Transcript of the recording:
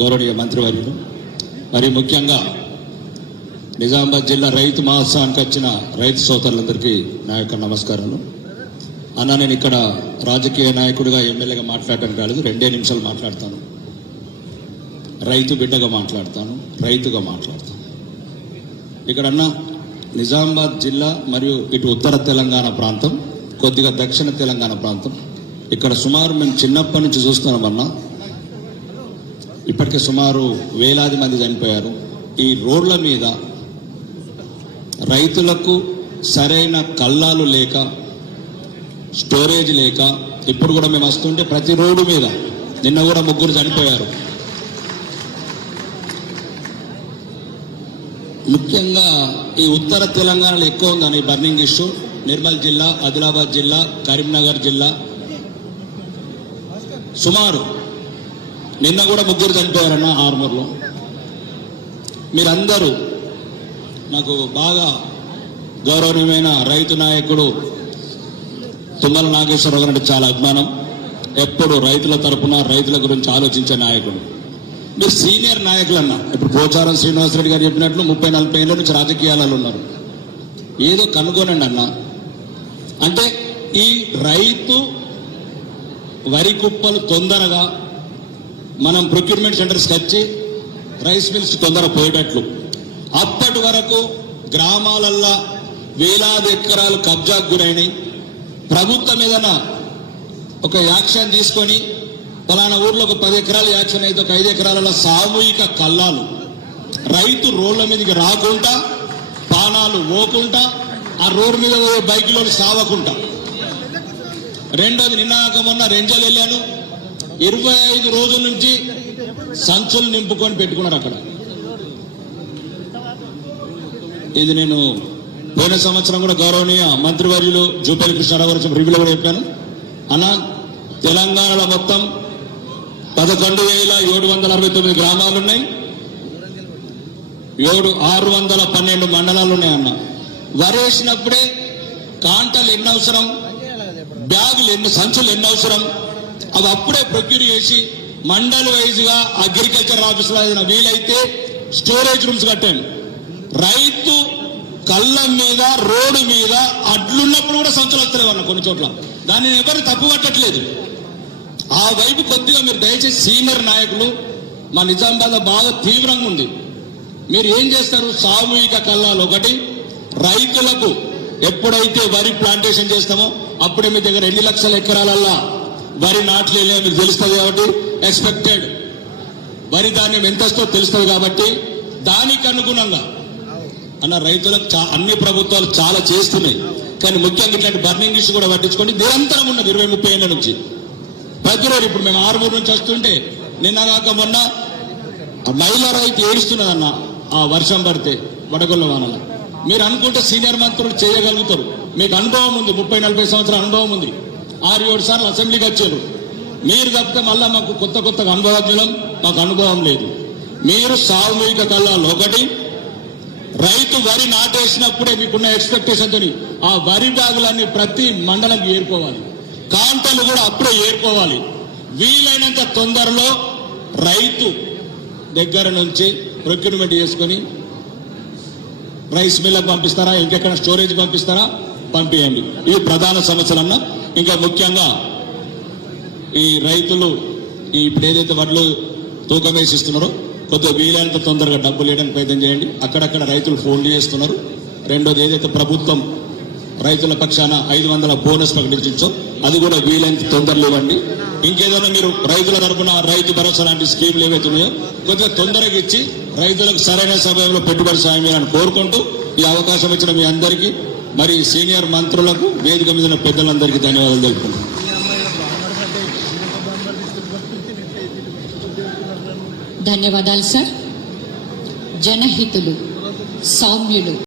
గౌరవనీయ మంత్రివర్యులు, మరి ముఖ్యంగా నిజామాబాద్ జిల్లా రైతు మహోత్సవానికి వచ్చిన రైతు సోదరులందరికీ నా యొక్క నమస్కారాలు. అన్న, నేను ఇక్కడ రాజకీయ నాయకుడిగా ఎమ్మెల్యేగా మాట్లాడటానికి రాలేదు, 2 నిమిషాలు మాట్లాడతాను. రైతు బిడ్డగా మాట్లాడతాను, రైతుగా మాట్లాడతాను. ఇక్కడ అన్న, నిజామాబాద్ జిల్లా మరియు ఇటు ఉత్తర తెలంగాణ ప్రాంతం, కొద్దిగా దక్షిణ తెలంగాణ ప్రాంతం, ఇక్కడ సుమారు మేము చిన్నప్పటి నుంచి చూస్తున్నామన్నా, ఇప్పటికే సుమారు వేలాది మంది చనిపోయారు. ఈ రోడ్ల మీద రైతులకు సరైన కల్లాలు లేక, స్టోరేజ్ లేక, ఇప్పుడు కూడా మేము వస్తుంటే ప్రతి రోడ్డు మీద, నిన్న కూడా 3 చనిపోయారు. ముఖ్యంగా ఈ ఉత్తర తెలంగాణలో ఎక్కువ ఉందని బర్నింగ్ ఇష్యూ. నిర్మల్ జిల్లా, ఆదిలాబాద్ జిల్లా, కరీంనగర్ జిల్లా, సుమారు నిన్న కూడా 3 చనిపోయారన్న ఆర్మూర్లో. మీరందరూ నాకు బాగా గౌరవనీయమైన రైతు నాయకుడు తుమ్మల నాగేశ్వరరావు గారు అంటే చాలా అభిమానం. ఎప్పుడు రైతుల తరపున రైతుల గురించి ఆలోచించే నాయకుడు. మీరు సీనియర్ నాయకులు అన్న, ఇప్పుడు పోచారం శ్రీనివాసరెడ్డి గారు చెప్పినట్లు 30-40 ఏళ్ళ నుంచి రాజకీయాలలో ఉన్నారు. ఏదో కనుగొనండి అన్న. అంటే ఈ రైతు వరి కుప్పలు తొందరగా మనం ప్రొక్యూర్మెంట్ సెంటర్స్కి వచ్చి రైస్ మిల్స్ తొందరగా పోయేటట్లు, అప్పటి వరకు గ్రామాలల్లో వేలాది ఎకరాలు కబ్జాకు గురైనాయి. ప్రభుత్వం ఏదైనా ఒక యాక్షన్ తీసుకొని ఫలానా ఊర్లో ఒక 10 ఎకరాలు యాక్షన్ అయితే ఒక 5 ఎకరాల సామూహిక కల్లాలు, రైతు రోడ్ల మీదకి రాకుండా, పానాలు పోకుండా, ఆ రోడ్డు మీద పోయే బైకులో సావకుండా. రెండోది, నిన్నాక మొన్న రెంజల్ వెళ్ళాను, 25 రోజుల నుంచి సంచులు నింపుకొని పెట్టుకున్నారు అక్కడ. ఇది నేను పోయిన సంవత్సరం కూడా గౌరవనీయ మంత్రివర్యులు జూపల్లి కృష్ణారావు గారు రివ్యూలో కూడా చెప్పాను. అన్న, తెలంగాణలో మొత్తం 11,769 గ్రామాలు ఉన్నాయి, 612 మండలాలు ఉన్నాయన్న. వరేసినప్పుడే కాంటలు ఎన్ని అవసరం, బ్యాగులు ఎన్ని, సంచులు ఎన్ని అవసరం, అవి అప్పుడే ప్రొక్యూర్ చేసి మండల్ వైజ్ గా అగ్రికల్చర్ ఆఫీసులో ఏదైనా వీలైతే స్టోరేజ్ రూమ్స్ కట్టాను. రైతు కళ్ళం మీద, రోడ్డు మీద అడ్లున్నప్పుడు కూడా సంచులు వస్తలేవన్న కొన్ని చోట్ల. దాన్ని ఎవరు తప్పు పట్టట్లేదు. ఆ వైపు కొద్దిగా మీరు దయచేసి సీనియర్ నాయకులు, మా నిజామాబాద్ బాగా తీవ్రంగా ఉంది. మీరు ఏం చేస్తారు, సామూహిక కల్లాలు ఒకటి, రైతులకు ఎప్పుడైతే వరి ప్లాంటేషన్ చేస్తామో అప్పుడే మీ దగ్గర 2 లక్షల ఎకరాలల్లా వరి నాట్లు మీకు తెలుస్తుంది కాబట్టి, ఎక్స్పెక్టెడ్ వరి ధాన్యం ఎంత వస్తుందో తెలుస్తుంది కాబట్టి, దానికి అనుగుణంగా అన్న రైతులకు అన్ని ప్రభుత్వాలు చాలా చేస్తున్నాయి. కానీ ముఖ్యంగా ఇట్లాంటి బర్నింగ్ ఇష్యూ కూడా పట్టించుకోండి. నిరంతరం ఉన్నది 20-30 ఏళ్ళ నుంచి ప్రతిరోజు. ఇప్పుడు మేము ఆర్మూరు నుంచి వస్తుంటే నిన్నగాక మొన్న మహిళా రైతు ఏడుస్తున్నదన్న, ఆ వర్షం పడితే వడగొల్ల వానల. మీరు అనుకుంటే సీనియర్ మంత్రులు చేయగలుగుతారు, మీకు అనుభవం ఉంది, 30-40 సంవత్సరాల అనుభవం ఉంది, 6-7 సార్లు అసెంబ్లీకి వచ్చారు. మీరు తప్పితే మళ్ళా మాకు కొత్త అనుభవజ్ఞులం, మాకు అనుభవం లేదు. మీరు సామూహిక కల్లాలు ఒకటి, రైతు వరి నాటేసినప్పుడే మీకున్న ఎక్స్పెక్టేషన్ తోని ఆ వరి బ్యాగులన్నీ ప్రతి మండలంకి ఏరుకోవాలి, కాంటలు కూడా అప్పుడే ఏరుకోవాలి. వీలైనంత తొందరలో రైతు దగ్గర నుంచి ప్రొక్యూర్మెంట్ చేసుకొని రైస్ మిల్లకు పంపిస్తారా, ఇంకెక్కడ స్టోరేజ్ పంపిస్తారా, పంపించండి. ఇవి ప్రధాన సమస్యలన్నా. ఇంకా ముఖ్యంగా ఈ రైతులు ఇప్పుడు ఏదైతే వడ్లు తూకం వేసిస్తున్నారో కొద్దిగా వీలైనంత తొందరగా డబ్బులు వేయడానికి ప్రయత్నం చేయండి. అక్కడక్కడ రైతులు ఫోన్లు చేస్తున్నారు. రెండోది, ఏదైతే ప్రభుత్వం రైతుల పక్షాన 500 బోనస్ ప్రకటించో అది కూడా వీలైనంత తొందరలో ఇవ్వండి. ఇంకేదైనా మీరు రైతుల తరఫున రైతు భరోసా లాంటి స్కీమ్లు ఏవైతే ఉన్నాయో కొద్దిగా తొందరగా ఇచ్చి రైతులకు సరైన సమయంలో పెట్టుబడి సాయం చేయాలని కోరుకుంటూ, ఈ అవకాశం ఇచ్చిన మీ అందరికీ, మరి సీనియర్ మంత్రులకు, వేదిక మీద ఉన్న పెద్దలందరికీ ధన్యవాదాలు తెలుపుకుంటున్నాను. ధన్యవాదాలు సార్. జనహితులు, సౌమ్యులు.